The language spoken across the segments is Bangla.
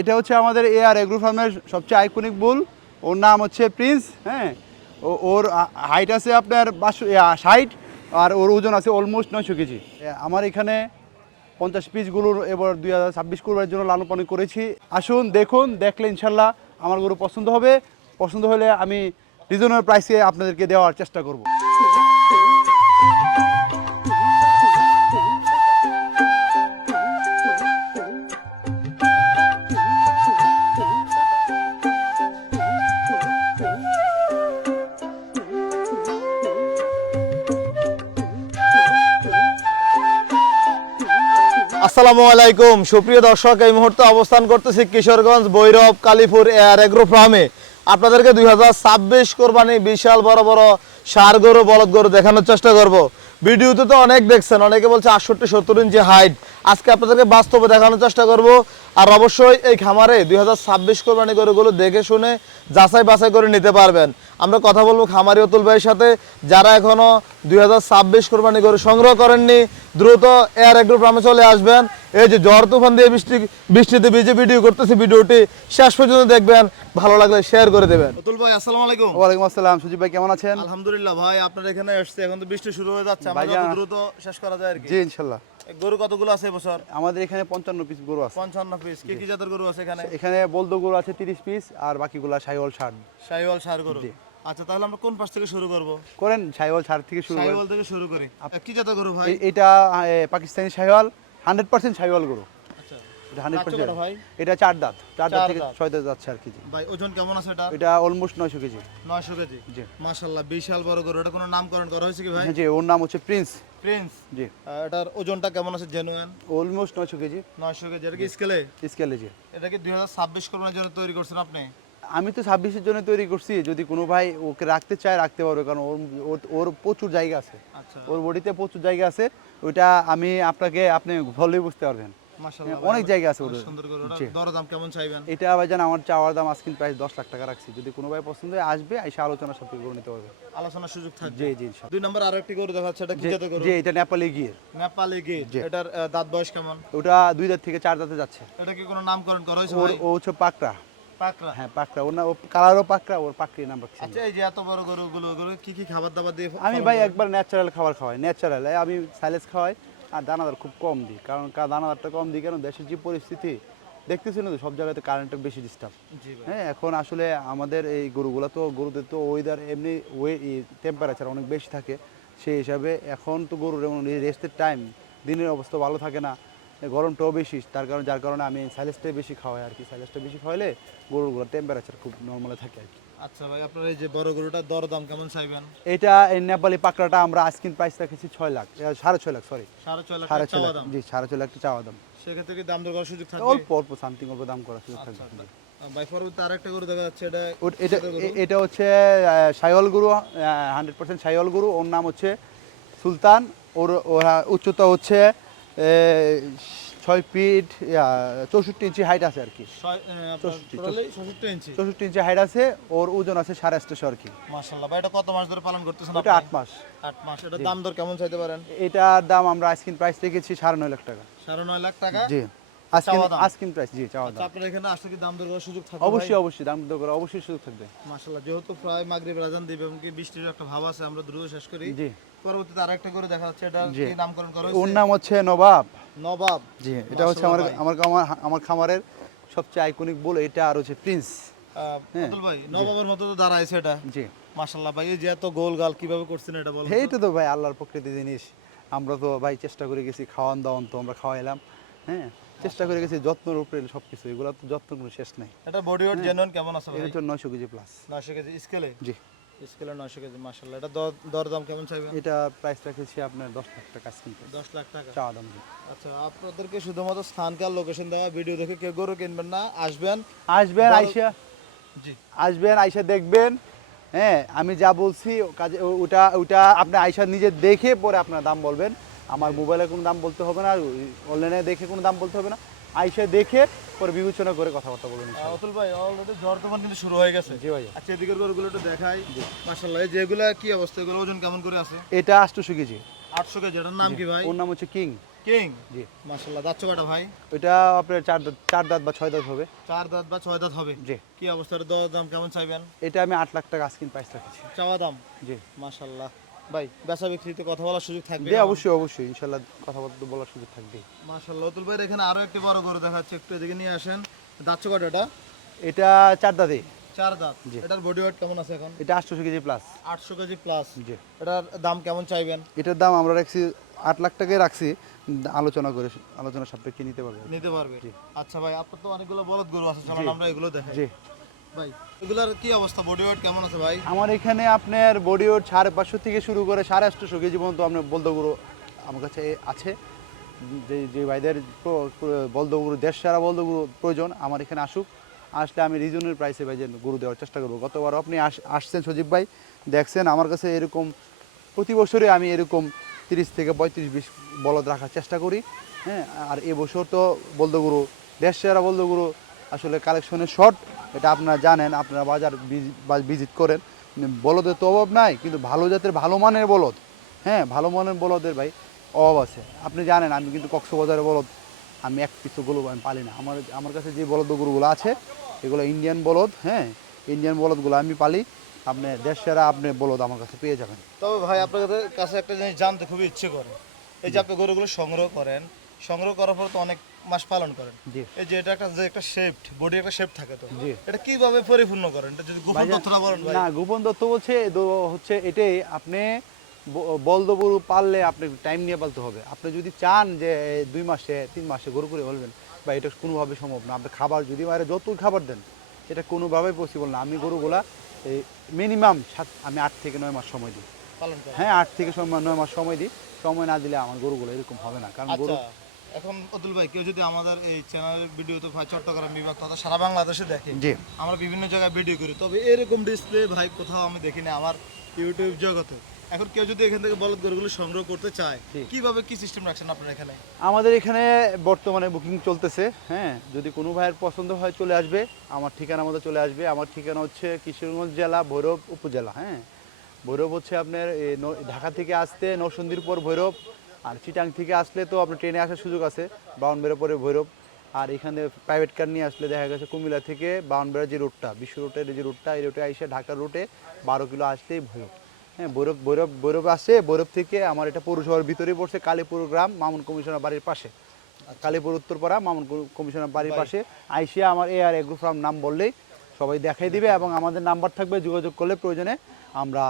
এটা হচ্ছে আমাদের এআর এগ্রো ফার্মের সবচেয়ে আইকনিক বুল। ওর নাম হচ্ছে প্রিন্স। হ্যাঁ, ওর হাইট আছে আপনার 60, আর ওর ওজন আছে অলমোস্ট 900 কেজি। আমার এখানে 50 পিস গরুর এবার 2026 কুরবানির জন্য লালন পালন করেছি। আসুন দেখুন, দেখলে ইনশাল্লাহ আমার গরু পছন্দ হবে। পছন্দ হলে আমি রিজনেবল প্রাইসে আপনাদেরকে দেওয়ার চেষ্টা করব। আসসালামু আলাইকুম সুপ্রিয় দর্শক, এই মুহূর্তে অবস্থান করতেছি কিশোরগঞ্জ ভৈরব কালীপুর এয়ার এগ্রো ফার্মে। আপনাদেরকে 2026 কোরবানি বিশাল বড় বড় ষাঁড় গরু বলদ গরু দেখানোর চেষ্টা করব। ভিডিওতে তো অনেক দেখছেন, অনেকে বলছে 68-70 ইঞ্চি হাইট। আজকে আপনাদেরকে বাস্তবে দেখানোর চেষ্টা করব। আর অবশ্যই এই খামারে 2026 কোরবানি গরুগুলো দেখে শুনে যাচাই বাছাই করে নিতে পারবেন। আমরা কথা বলবো খামারি অতুল ভাইয়ের সাথে, যারা এখনো 2026 কোরবানি গরু সংগ্রহ করেননি দ্রুত এয়ার এগ্রো ফার্মে চলে আসবেন। এই যে ঝড় তুফান দিয়ে বৃষ্টিতে ভিজে ভিডিও করতেছি, ভিডিওটি শেষ পর্যন্ত দেখবেন, ভালো লাগলে শেয়ার করে দেবেন। অতুল ভাই আসসালামু আলাইকুম। ওয়ালাইকুম আসসালাম। সুজিব ভাই কেমন আছেন? আলহামদুলিল্লাহ ভাই, আপনার এখানে আসছে, এখন তো বৃষ্টি শুরু হয়ে যাচ্ছে, আমরা দ্রুত শেষ করা যায় আর কি। জি ইনশাল্লাহ। গরু কতগুলো আছে এবছর? আমাদের এখানে 55 পিস গরু আছে। 55 পিস। কি কি জাতের গরু আছে এখানে? এখানে বলদ গরু আছে 30 পিস, আর বাকিগুলা সাইওয়াল ষাঁড়। শাহিওয়াল ষাঁড় গরু। আচ্ছা, তাহলে আমরা কোন পাশ থেকে শুরু করব? করেন সাইওয়াল ষাঁড় থেকে শুরু করেন। শাহিওয়াল থেকে শুরু করি। কি জাতের গরু ভাই? এটা পাকিস্তানি সাইওয়াল, 100% সাইওয়াল গরু। আচ্ছা, এটা 100% ভাই এটা 4 দাঁত থেকে 6 দাঁত যাচ্ছে আর কি। ভাই ওজন কেমন আছে এটা? এটা অলমোস্ট 900 কেজি। 900 কেজি। জি মাশাআল্লাহ, বিশাল বড় গরু। এটা কোনো নামকরণ করা হয়েছে কি ভাই? জি, ওর নাম হচ্ছে প্রিন্স। প্রিন্স। জি। এটার ওজনটা কেমন আছে জেনুইন? Almost 900 KG. 900 কেজি। এটা কি স্কেলে? স্কেলে। জি। এটা কি 2026 কোরবানির জন্য তৈরি করছেন আপনি? আমি তো 26-এর জন্য তৈরি করছি, যদি কোনো ভাই ওকে রাখতে চায় রাখতে পারবে, কারণ ওর প্রচুর জায়গা আছে। আচ্ছা, ওর বডিতে প্রচুর জায়গা আছে। ওইটা আপনি ভালোই বুঝতে পারবেন। মাশাআল্লাহ অনেক জায়গা আছে ওর। সুন্দর গরু। দরদাম কেমন চাইবেন? এটা ভাইজান আমার চাওয়ার দাম আজকে প্রাইস 10 লাখ টাকা রাখছি। যদি কোনো ভাই পছন্দ হয় আসবে, এসে আলোচনার সাথে করে নিতে পারবে। আলোচনার সুযোগ থাকবে। জি জি ইনশাআল্লাহ। 2 নম্বর আরেকটি গরু দেখাচ্ছে, এটা কি জাতের গরু? জি, এটা নেপালি গির। নেপালি গির। এটার দাঁত বয়স কেমন? ওটা 2 দাঁত থেকে 4 দাঁতে যাচ্ছে। এটা কি কোনো নামকরণ করা হয়েছে ভাই? ও হচ্ছে পাকড়া। পাকড়া। হ্যাঁ পাকড়া। ওর না, ও কালারও পাকড়া, ওর পাকড়ি নাম রাখছি। আচ্ছা, এই যে এত বড় গরুগুলো কি কি খাবার দাবার দিয়ে? আমি ভাই একবার ন্যাচারাল খাবার খাওয়াই। ন্যাচারাল আমি সাইলেজ খাওয়াই, আর দানাদার খুব কম দিই। কারণ দানাদারটা কম দিই কেন, দেশের যে পরিস্থিতি দেখতেছেন তো, সব জায়গাতে কারেন্টের বেশি ডিস্টার্ব। হ্যাঁ, এখন আসলে আমাদের এই গরুদের তো ওয়েদার এমনি টেম্পারেচার অনেক বেশি থাকে। সেই হিসাবে এখন তো গরুর এমন রেস্টের টাইম, দিনের অবস্থা ভালো থাকে না, গরমটাও বেশি, যার কারণে আমি সাইলেজটাই বেশি খাওয়াই আর কি। সাইলেজটা বেশি খাওয়াইলে গরুগুলোর টেম্পারেচার খুব নর্মালে থাকে আর কি। আচ্ছা ভাই, আপনার এই যে বড় গরুটার দরদাম কেমন চাইবেন? এটা এই নেপালি পাকড়াটা আমরা আজকিন প্রাইস রেখেছি 6 লাখ, 6.5 লাখ, সরি 6.5 লাখ দাম। জি 6.5 লাখ চাওয়া দাম। সেক্ষেত্রে কি দাম দর করার সুযোগ থাকবে? অল্প অল্প সামথিং অল্প দাম করার সুযোগ থাকবে। ভাই পরবর্তী আরেকটা গরু দেখা যাচ্ছে, এটা হচ্ছে সাইওয়াল গরু, 100% সাইওয়াল গরু। ওর নাম হচ্ছে সুলতান। ওর উচ্চতা হচ্ছে 6 ফিট 64 ইঞ্চি হাইট আছে আর কি। 64 ইঞ্চি হাইট আছে। ওর ওজন আছে 850 আর কি। মাশাআল্লাহ ভাই, এটা কত মাস ধরে পালন করতেছেন আপনি? এটা 8 মাস। 8 মাস। এটা দাম দর কেমন চাইতে পারেন? এটার দাম আমরা আজকিন প্রাইস রেখেছি 9.5 লাখ টাকা। 9.5 লাখ টাকা? জি আজকিন প্রাইস। জি চাওয়া দাম। আপনার এখানে আসলে কি দাম দর করার সুযোগ থাকবে? অবশ্যই দাম দর করার অবশ্যই সুযোগ থাকবে। মাশাআল্লাহ, যেহেতু প্রায় মাগরিবের আজান দিবে এবং কি বৃষ্টির একটা ভাব আছে, আমরা দ্রুত শেষ করি। জি। পরবর্তীতে আরেকটা করে দেখা যাচ্ছে, এটা কি নামকরণ করা হয়েছে? ওর নাম হচ্ছে নবাব। নবাব। জি, এটা হচ্ছে আমার খামারের সবচেয়ে আইকনিক বুল। এটা আর হচ্ছে প্রিন্স। অতুল ভাই, নবাবের মতো তো দাঁড়াইছে এটা। জি মাশাআল্লাহ ভাই, এই যে এত গোল গাল কিভাবে করছেন এটা বলেন? এইটা তো ভাই আল্লাহর প্রকৃতি জিনিস। আমরা তো ভাই চেষ্টা করে গেছি, খাওয়ান দাওয়ান তো আমরা খাওয়াইলাম। হ্যাঁ, চেষ্টা করে গেছি, যত্নের উপরে সবকিছু। এগুলো তো যত্ন কোনো শেষ নাই। এটা বডি ওয়েট জেনুইন কেমন আছে ভাই? এটা 900 কেজি প্লাস। 900 কেজি স্কেলে? জি স্কেলে 900 কেজি। মাশাআল্লাহ, এটা দরদাম কেমন চাইবেন? এটা প্রাইস রাখেছি আপনার 10 লাখ টাকা আজকিন। 10 লাখ টাকা চাওয়া দাম। আচ্ছা, আপনাদেরকে শুধুমাত্র স্থানকার লোকেশন দেওয়া, ভিডিও দেখে কেউ গরু কিনবেন না, আসবেন আইসা। জি, আসবেন, আইসা দেখবেন। হ্যাঁ, আমি যা বলছি কাজে ওটা আপনি আইসা নিজে দেখে পরে আপনার দাম বলবেন। আমার মোবাইলে কোনো দাম বলতে হবে না, অনলাইনে দেখে কোনো দাম বলতে হবে না। আইসা দেখে পরে বিবেচনা করে কথাবার্তা বলুন। অতুল ভাই, অলরেডি ঝড় তুফান কিন্তু শুরু হয়ে গেছে। জি ভাই। আচ্ছা, এদিকের গরুগুলো একটু দেখাই। মাশাআল্লাহ, এই যেগুলা কি অবস্থা, এগুলো ওজন কেমন করে আছে? এটা 800 কেজি। 800 কেজি। এটার নাম কি ভাই? ওর নাম হচ্ছে কিং। কিং জি। মাশাআল্লাহ। দাঁত কয়টা ভাই? ওইটা আপনার চার দাঁত বা 6 দাঁত হবে। 4 দাঁত বা 6 দাঁত হবে। জি। কি অবস্থার দর দাম কেমন চাইবেন? এটা আমি 8 লাখ টাকা আস্কিং প্রাইস রাখছি। চাওয়া দাম? জি। মাশাআল্লাহ। ভাই বেচা বিক্রিতে কথা বলার সুযোগ থাকবে? জি, অবশ্যই অবশ্যই ইনশাআল্লাহ কথাবার্তা বলার সুযোগ থাকবে। মাশাআল্লাহ। অতুল ভাই এখানে আরো একটি বড় গরু দেখাচ্ছে, একটু এদিকে নিয়ে আসেন। দাঁত কয়টা এটা? এটা 4 দাঁতে। 4 দাঁত। জি। এটার বডি ওয়েট কেমন আছে এখন? এটা 800 কেজি প্লাস। 800 KG plus. জি। এটার দাম কেমন চাইবেন? এটার দাম আমরা রাখছি 8 লাখ টাকায় রাখছি, আলোচনা সাপেক্ষে নিতে পারবে। নিতে পারবে। জি। আচ্ছা ভাই, আপনার তো অনেকগুলো বলদ গরু আছে, চলুন জি। আমরা এগুলো দেখাই। জি। ভাই এগুলার কি অবস্থা, বডি ওয়েট কেমন আছে ভাই? আমার এখানে আপনার বডি ওয়েট 550 থেকে শুরু করে 850 কেজি পর্যন্ত আপনার বলদগুলো আমার কাছে আছে। যে যে ভাইদের বলদগুলো দেশ সারা বলদগুলো প্রয়োজন আমার এখানে আসুক, আসলে আমি রিজনের প্রাইসে ভাই যে গরু দেওয়ার চেষ্টা করবো। গতবার আপনি আসছেন সজীব ভাই, দেখছেন আমার কাছে এরকম প্রতি বছরে আমি এরকম 30 থেকে 35-20 বলদ রাখার চেষ্টা করি। হ্যাঁ, আর এবছর তো বলদগুলো দেশ সেরা বলদগুলো আসলে কালেকশনের শর্ট, এটা আপনারা জানেন, আপনারা বাজার ভিজিট করেন। বলদের তো অভাব নাই, কিন্তু ভালো জাতের ভালো মানের বলদ, হ্যাঁ ভালো মানের বলদের ভাই অভাব আছে। আপনি জানেন আমি কিন্তু কক্সবাজারের বলদ আমি এক পিছু গরু আমি পালি না। আমার কাছে যে বলদ গরুগুলো আছে এগুলো ইন্ডিয়ান বলদ, হ্যাঁ ইন্ডিয়ান বলদগুলো আমি পালি। আপনি দেশ সেরা আপনি বলদ আমার কাছে পেয়ে যাবেন। তবে ভাই আপনাদের কাছে একটা জিনিস জানতে খুবই ইচ্ছে করে, এই যে আপনি গরুগুলো সংগ্রহ করেন, সংগ্রহ করার পর তো অনেক মাস পালন করেন, জি। এই যে এটা একটা শেপড বডি, একটা শেপ থাকে, তো জি। এটা কিভাবে পরিপূর্ণ করেন? এটা যদি গোপন তথ্যটা বলেন ভাই। না, গোপন তথ্য হচ্ছে এটাই, আপনি বলদগরু পাললে আপনি টাইম নিয়ে পালতে হবে। আপনি যদি চান যে 2 মাসে 3 মাসে গরু করে বলবেন বা এটা কোনোভাবে সম্ভব না। আপনি খাবার যদি বাইরে যত খাবার দেন এটা কোনোভাবেই পসিবল না। আমি গরুগুলা মিনিমাম আমি 8 থেকে 9 মাস সময় দিই। পালন করেন? হ্যাঁ, 8 থেকে 9 মাস সময় দিই। সময় না দিলে আমার গরুগুলো এরকম হবে না, কারণ গরু। আচ্ছা, এখন অতুল ভাই কেউ যদি আমাদের এই চ্যানেলের ভিডিও তো ভাই চট্টগ্রাম বিভাগ তথা সারা বাংলাদেশে দেখে, জি। আমরা বিভিন্ন জায়গায় ভিডিও করি, তবে এরকম ডিসপ্লে ভাই কোথাও আমি দেখিনি আমার ইউটিউব জগতে। এখন কেউ যদি এখান থেকে বলদ গরুগুলো সংগ্রহ করতে চায়, জি। কিভাবে কি সিস্টেম রাখছেন আপনারা এখানে? আমাদের এখানে বর্তমানে বুকিং চলতেছে। হ্যাঁ, যদি কোনো ভাইয়ের পছন্দ হয় চলে আসবে, আমার ঠিকানা মতো চলে আসবে। আমার ঠিকানা হচ্ছে কিশোরগঞ্জ জেলা, ভৈরব উপজেলা। হ্যাঁ, ভৈরব হচ্ছে আপনার ঢাকা থেকে আসতে নরসিংদীর পর ভৈরব, আর চিটাং থেকে আসলে তো আপনার ট্রেনে আসার সুযোগ আছে, বাউনবেড়া পরে ভৈরব। আর এখানে প্রাইভেট কার নিয়ে আসলে দেখা গেছে কুমিল্লা থেকে বাউনবেড়া যে রুটটা, বিশ্ব রুটের যে রুটটা, এই রুটে আইসে ঢাকার রুটে 12 কিলো আসলেই ভৈরব। হ্যাঁ, ভৈরব আসে। ভৈরব থেকে আমার এটা পৌরসভার ভিতরেই পড়ছে, কালীপুর গ্রাম, মামুন কমিশনার বাড়ির পাশে। কালীপুর উত্তরপাড়া, মামুন কমিশনার বাড়ির পাশে আইসিয়া আমার AR এগ্রো ফার্ম নাম বললেই সবাই দেখাই দিবে, এবং আমাদের নাম্বার থাকবে, যোগাযোগ করলে প্রয়োজনে আমরা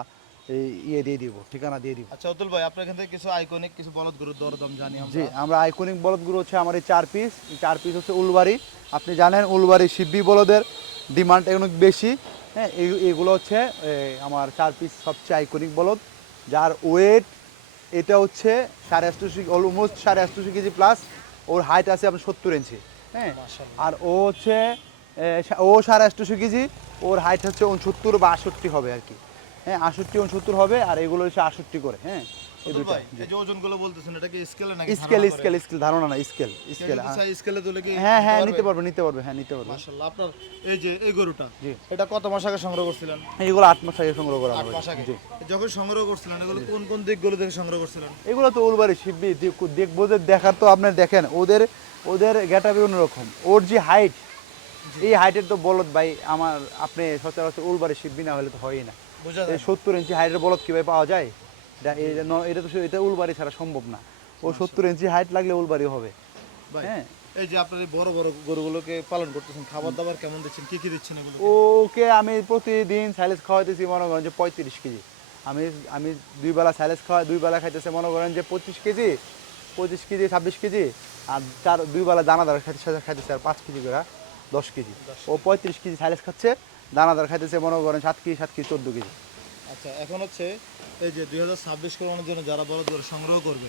দিয়ে দিব, ঠিকানা দিয়ে দিব। আচ্ছা অতুল ভাই, আপনার এখান থেকে কিছু আইকনিক কিছু বলদ গরুর দরদাম জানি আমরা। জি, আমরা আইকনিক বলদগুলো হচ্ছে আমার এই 4 পিস। এই 4 পিস হচ্ছে উলবাড়ি। আপনি জানেন উলবাড়ি শিববি বলদের ডিমান্ড অনেক বেশি। হ্যাঁ, এগুলো হচ্ছে আমার 4 পিস সবচেয়ে আইকনিক বলদ, যার ওয়েট এটা হচ্ছে 850, অলমোস্ট 850 কেজি প্লাস। ওর হাইট আছে আপনার 70 ইঞ্চি। হ্যাঁ, মাশাআল্লাহ। আর ও হচ্ছে ও 850 কেজি, ওর হাইট হচ্ছে 69 বা 68 হবে আর কি। হ্যাঁ, 68-69 হবে, আর এগুলো হচ্ছে 68 করে। হ্যাঁ, এই অতুল দুটো। ভাই, এই যে ওজনগুলো বলতেছেন, এটা কি স্কেলে নাকি স্কেল ধারণা না, স্কেল। স্কেলে দিলে কি? হ্যাঁ হ্যাঁ, নিতে পারবে। হ্যাঁ, নিতে পারবে। মাশাআল্লাহ। আপনার এই যে এই গরুটা, জি। এটা কত মাস আগে সংগ্রহ করছিলেন? এইগুলো 8 মাস আগে সংগ্রহ করা 8 মাস আগে। জি। যখন সংগ্রহ করছিলেন এগুলো কোন কোন দিকগুলো দেখে সংগ্রহ করছিলেন? এগুলো তো উলবাড়ি শিববি দেখবো যে দেখার তো আপনি দেখেন ওদের গেটআপে অন্যরকম, ওর যে হাইট, এই হাইটের তো বলদ ভাই আমার আপনি সচরাচর উলবাড়ি শিববি না হলে তো হয়ই না। বুঝা এই যায়? 70 ইঞ্চি হাইটের বলদ কিভাবে পাওয়া যায়? এটা উলবাড়ি ছাড়া সম্ভব না। ও 70 ইঞ্চি হাইট লাগলে উলবাড়ি হবে। ভাই হ্যাঁ, এই যে আপনার এই বড় বড় গরুগুলোকে পালন করতেছেন, খাবার দাবার কেমন দিচ্ছেন, কি কি দিচ্ছেন এগুলো? ওকে আমি প্রতিদিন সাইলেজ খাওয়াইতেছি মনে করেন যে 35 কেজি। আমি 2 বেলা সাইলেজ খাওয়াই, 2 বেলা খাইতেছে মনে করেন যে 25 কেজি, 26 কেজি, আর 2 বেলা দানাদার খাইতেছে আর 5 কেজি করে 10 কেজি। ও 35 কেজি সাইলেজ খাচ্ছে, দানাদার খাইতেছে মনে করেন 7 কেজি 14 কেজি। আচ্ছা, এখন হচ্ছে এই যে 2026 কোরবানির জন্য যারা বলদ গরু সংগ্রহ করবে,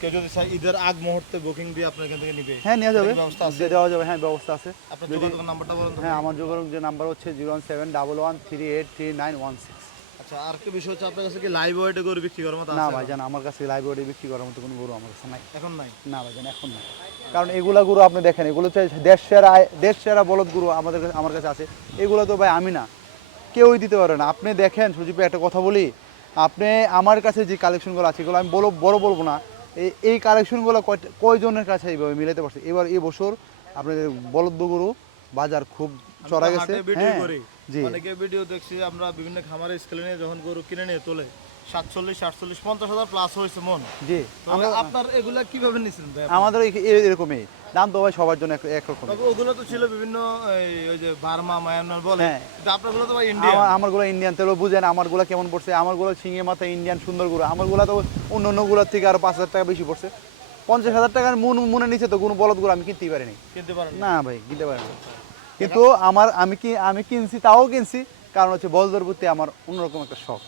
কেউ যদি চায় ঈদের আগ মুহূর্তে বুকিং দিয়ে আপনার এখান থেকে নিবে, হ্যাঁ, নেওয়া যাবে, এটার ব্যবস্থা আছে? দেওয়া যাবে। হ্যাঁ, ব্যবস্থা আছে। আপনার যোগাযোগের নাম্বারটা বলুন তো। হ্যাঁ, আমার যোগাযোগ যে নাম্বার হচ্ছে 01711383916। আচ্ছা, আর একটা বিষয় হচ্ছে আপনার কাছে কি লাইভ ওয়েটে গরু বিক্রি করার মতো না আছে? ভাইজান, আমার কাছে লাইব্রেরি বিক্রি করার মতো কোনো গরু আমার কাছে নাই। এখন নাই? না ভাইজান, এখন না। কারণ এগুলা গরু আপনি দেখেন, এগুলো হচ্ছে দেশ সেরা বলদ গরু আমার কাছে আছে। এগুলো তো ভাই আমি না, কেউই দিতে পারে না। আপনি দেখেন সুজিব ভাই, একটা কথা বলি, আপনি আমার কাছে যে কালেকশনগুলো আছে এগুলো আমি বড় বলবো না, এই কালেকশনগুলো কয়জনের কাছে এইভাবে মিলাতে পারছে। এবার এই বছর আপনাদের বলদ গরু বাজার খুব চড়া গেছে। হ্যাঁ জি, অনেকে ভিডিও দেখছি আমরা বিভিন্ন খামারে স্কেলে নিয়ে যখন গরু কিনে নিয়ে তোলে 47, 48, 50,000 প্লাস হয়েছে মন। জি, আপনার এগুলা কিভাবে নিছেন ভাই? আমাদের এরকমই দাম তো ভাই সবার জন্য একরকম। তবে ওগুলো তো ছিল বিভিন্ন ওই যে বার্মা মায়ানমার বলে, হ্যাঁ। কিন্তু আপনারগুলো তো ভাই ইন্ডিয়া। আমারগুলো ইন্ডিয়ান, তেল বুঝেন আমারগুলো কেমন পড়ছে। আমারগুলো শিঙে মাথা ইন্ডিয়ান সুন্দর গরু, আমারগুলো তো অন্য অন্যগুলোর থেকে আরো 5,000 টাকা বেশি পড়ছে। 50,000 টাকার মনে নিচে তো কোনো বলদ গরু আমি কিনতেই পারিনি। কিনতে পারেন না ভাই, কিনতে পারিনি। কিন্তু আমি কিনছি, তাও কিনছি কারণ হচ্ছে বলদের প্রতি আমার অন্যরকম একটা শখ।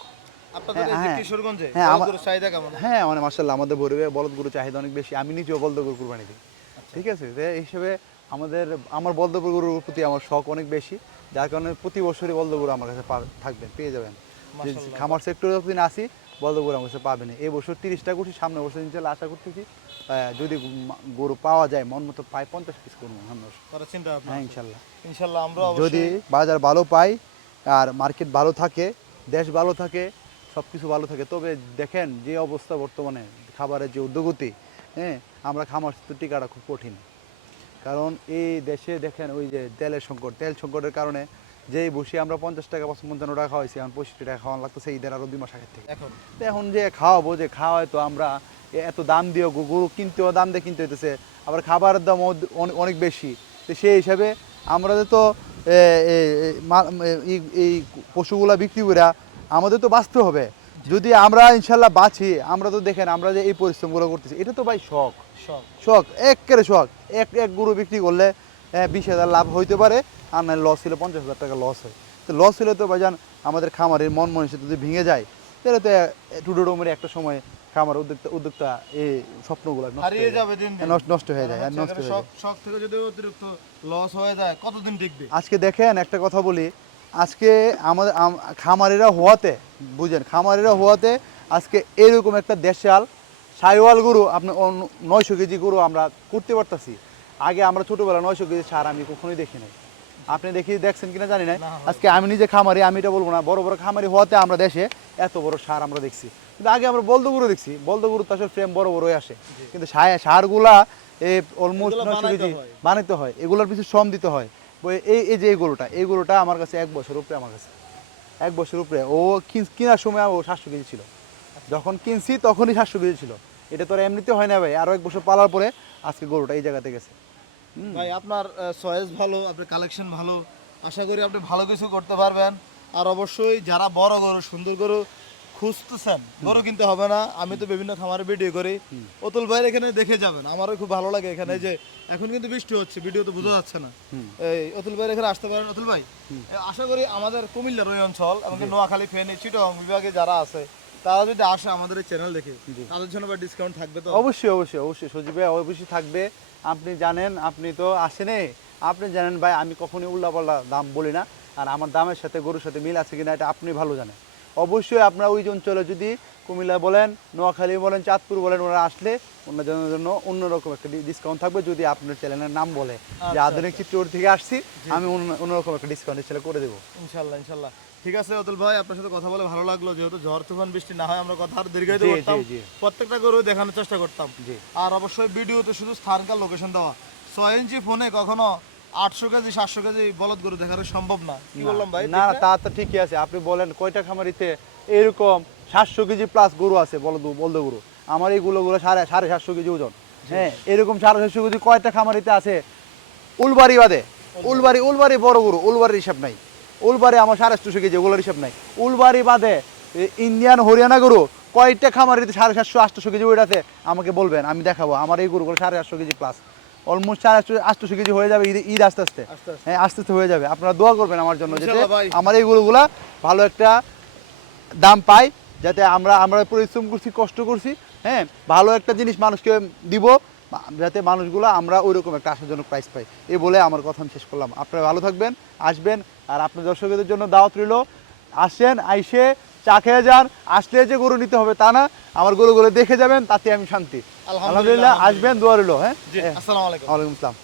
আপনাদের এই যে হ্যাঁ, কিশোরগঞ্জে হ্যাঁ, বলদ গরুর চাহিদা কেমন? হ্যাঁ মানে মাশাআল্লাহ আমাদের ভোরে বলদ গরু চাহিদা অনেক বেশি। আমি নিজেও বলদ গরু কুরবানি দিই। ঠিক আছে, তো এই হিসেবে আমার বলদ গরুর প্রতি আমার শখ অনেক বেশি, যার কারণে প্রতি বছরই বলদ গরু আমার কাছে থাকবেন, পেয়ে যাবেন। যে খামার সেক্টরে যতদিন আসি বলদ গরু আমার কাছে পাবেন। এই বছর 30টা করছি, সামনে বছর ইনশাআল্লাহ আশা করতেছি যদি গরু পাওয়া যায় মন মতো পাই 50 পিস করবো আমরা। তারা চিন্তা ভাবনা হ্যাঁ আছে। ইনশাআল্লাহ, ইনশাআল্লাহ আমরা যদি অবশ্যই বাজার ভালো পাই আর মার্কেট ভালো থাকে, দেশ ভালো থাকে, সব কিছু ভালো থাকে। তবে দেখেন যে অবস্থা বর্তমানে খাবারের যে উদ্যোগতি, হ্যাঁ আমরা খামার টিকাটা খুব কঠিন। কারণ এই দেশে দেখেন ওই যে তেলের সংকট, তেল সংকটের কারণে যেই বসে আমরা 50 টাকা 55 টাকা খাওয়াইছি, এখন 65 টাকা খাওয়ানো লাগতেছে ঈদের আরও 2 মাস আগের থেকে। তো এখন যে খাওয়াবো, যে খাওয়াই তো আমরা এত দাম দিয়ে গরু কিনতেও দাম দিয়ে কিনতে হইতেছে, আবার খাবারের দাম অনেক বেশি। তো সেই হিসাবে আমরা তো এই পশুগুলা বিক্রি করে আমাদের তো বাঁচতে হবে। যদি আমরা ইনশাল্লাহ বাঁচি, আমরা তো দেখেন আমরা যে এই পরিশ্রমগুলো করতেছি, এটা তো ভাই শখ, শখ একেবারে শখ। এক গরু বিক্রি করলে 20,000 লাভ হইতে পারে, আর না লস হলে 50,000 টাকা লস হয়। তো লস হলে তো ভাইজান আমাদের খামারের মন মনীষা যদি ভেঙে যায়, তাহলে তো টুডোডোমের একটা সময় খামার উদ্যোক্তা এই স্বপ্নগুলো হারিয়ে যাবে, দিন দিন নষ্ট হয়ে যায়, আর নষ্ট হয়ে যায়। শখ থেকে যদি অতিরিক্ত লস হয়ে যায় কতদিন টিকবে? আজকে দেখেন একটা কথা বলি, আজকে আমাদের খামারিরা হওয়াতে, বুঝেন খামারিরা হওয়াতে আজকে এরকম একটা দেশাল সাইওয়াল গরু আপনার 900 কেজি গরু আমরা করতে পারতাছি। আগে আমরা ছোটবেলা 900 কেজি সার আমি কখনোই দেখি নাই। আপনি দেখছেন কিনা জানি না। আজকে আমি নিজে খামারি, আমি এটা বলবো না, বড় বড় খামারি হওয়াতে আমরা দেশে এত বড় সার আমরা দেখছি। কিন্তু আগে আমরা বলদ গরু দেখছি, বলদ গরু তো আসলে ফ্রেম বড় বড়ই আসে, কিন্তু সারগুলা অলমোস্ট 900 কেজি বানাইতে হয়, এগুলোর পিছু শ্রম দিতে হয়। এই যে এই গরুটা আমার কাছে 1 বছর উপরে, আমার কাছে 1 বছর উপরে। ও কেনার সময় ও 700 কেজি ছিল, যখন কিনছি তখনই 700 কেজি ছিল। এটা তো আর এমনিতে হয় না ভাই, আরো 1 বছর পালার পরে আজকে গরুটা এই জায়গাতে গেছে। ভাই আপনার চয়েস ভালো, আপনার কালেকশন ভালো, আশা করি আপনি ভালো কিছু করতে পারবেন। আর অবশ্যই যারা বড় গরু সুন্দর গরু খুঁজতেছেন, গরু কিনতে হবে না, আমি তো বিভিন্ন খামারে ভিডিও করি, অতুল ভাইয়ের এখানে দেখে যাবেন, আমারও খুব ভালো লাগে এখানে। যে এখন কিন্তু বৃষ্টি হচ্ছে, ভিডিও তো বোঝা যাচ্ছে না, এই অতুল ভাইয়ের এখানে আসতে পারেন। অতুল ভাই আশা করি আমাদের কুমিল্লার ওই অঞ্চল, এমনকি নোয়াখালী, ফেনী, চিটগাং বিভাগে যারা আছে তারা যদি আসে আমাদের এই চ্যানেল দেখে, তাদের জন্য ডিসকাউন্ট থাকবে তো? অবশ্যই অবশ্যই অবশ্যই সজীব ভাই, অবশ্যই থাকবে। আপনি জানেন, আপনি তো আসেনই, আপনি জানেন ভাই আমি কখনোই উল্লাপাল্লা দাম বলি না। আর আমার দামের সাথে গরুর সাথে মিল আছে কিনা এটা আপনি ভালো জানেন। অবশ্যই আপনারা ওই অঞ্চলে যদি কুমিল্লা বলেন, নোয়াখালী বলেন, চাঁদপুর বলেন, ওরা আসলে ওনাদের জন্য অন্যরকম একটা ডিসকাউন্ট থাকবে। যদি আপনার চ্যানেলের নাম বলে যে আধুনিক চিত্রগড় থেকে আসছি, আমি অন্যরকম একটা ডিসকাউন্ট ছেলে করে দেবো ইনশাল্লাহ। ইনশাল্লাহ ঠিক আছে অতুল ভাই, আপনার সাথে কথা বলে ভালো লাগলো। যেহেতু ঝড় তুফান বৃষ্টি না হয় আমরা কথা আর দীর্ঘায়িত করতাম, প্রত্যেকটা গরু দেখানোর চেষ্টা করতাম। আর অবশ্যই ভিডিওতে শুধু স্থানকাল লোকেশন দেওয়া, 6 ইঞ্চি ফোনে কখনো 800 কেজি 700 কেজি বলদ গরু দেখানো সম্ভব না। কি বললাম ভাই? না তা তো ঠিকই আছে। আপনি বলেন কয়টা খামারিতে এরকম 700 কেজি প্লাস গরু আছে, বলদ গরু? আমার এইগুলো 750 কেজি ওজন। হ্যাঁ, এরকম 750 কেজি কয়টা খামারিতে আছে? উলবাড়ি বাদে, উলবাড়ি বড় গরু, উলবাড়ির হিসাব নাই। উলবাড়ি আমার 850 কেজি, ওগুলোর হিসাব নাই। উলবাড়ি বাদে ইন্ডিয়ান হরিয়ানা গরু কয়টা খামারিতে 750-800 কেজি ওইটাতে আমাকে বলবেন, আমি দেখাবো। আমার এই গরুগুলো 850 কেজি প্লাস, অলমোস্ট 750-800 কেজি হয়ে যাবে ঈদ আস্তে আস্তে। হ্যাঁ, আস্তে আস্তে হয়ে যাবে। আপনারা দোয়া করবেন আমার জন্য, যাতে আমার এই গরুগুলা ভালো একটা দাম পাই, যাতে আমরা পরিশ্রম করছি, কষ্ট করছি, হ্যাঁ ভালো একটা জিনিস মানুষকে দিব, যাতে মানুষগুলো আমরা ওইরকম একটা আশাজনক প্রাইস পাই। এই বলে আমার কথা আমি শেষ করলাম। আপনারা ভালো থাকবেন, আসবেন। আর আপনার দর্শকদের জন্য দাওয়াত রইল, আসেন, আইসে চা খেয়ে যান। আসলে যে গরু নিতে হবে তা না, আমার গরুগুলো দেখে যাবেন, তাতে আমি শান্তি। আলহামদুলিল্লাহ, আসবেন, দোয়া রইল। হ্যাঁ, আসসালামু আলাইকুম। ওয়ালাইকুম আসসালাম।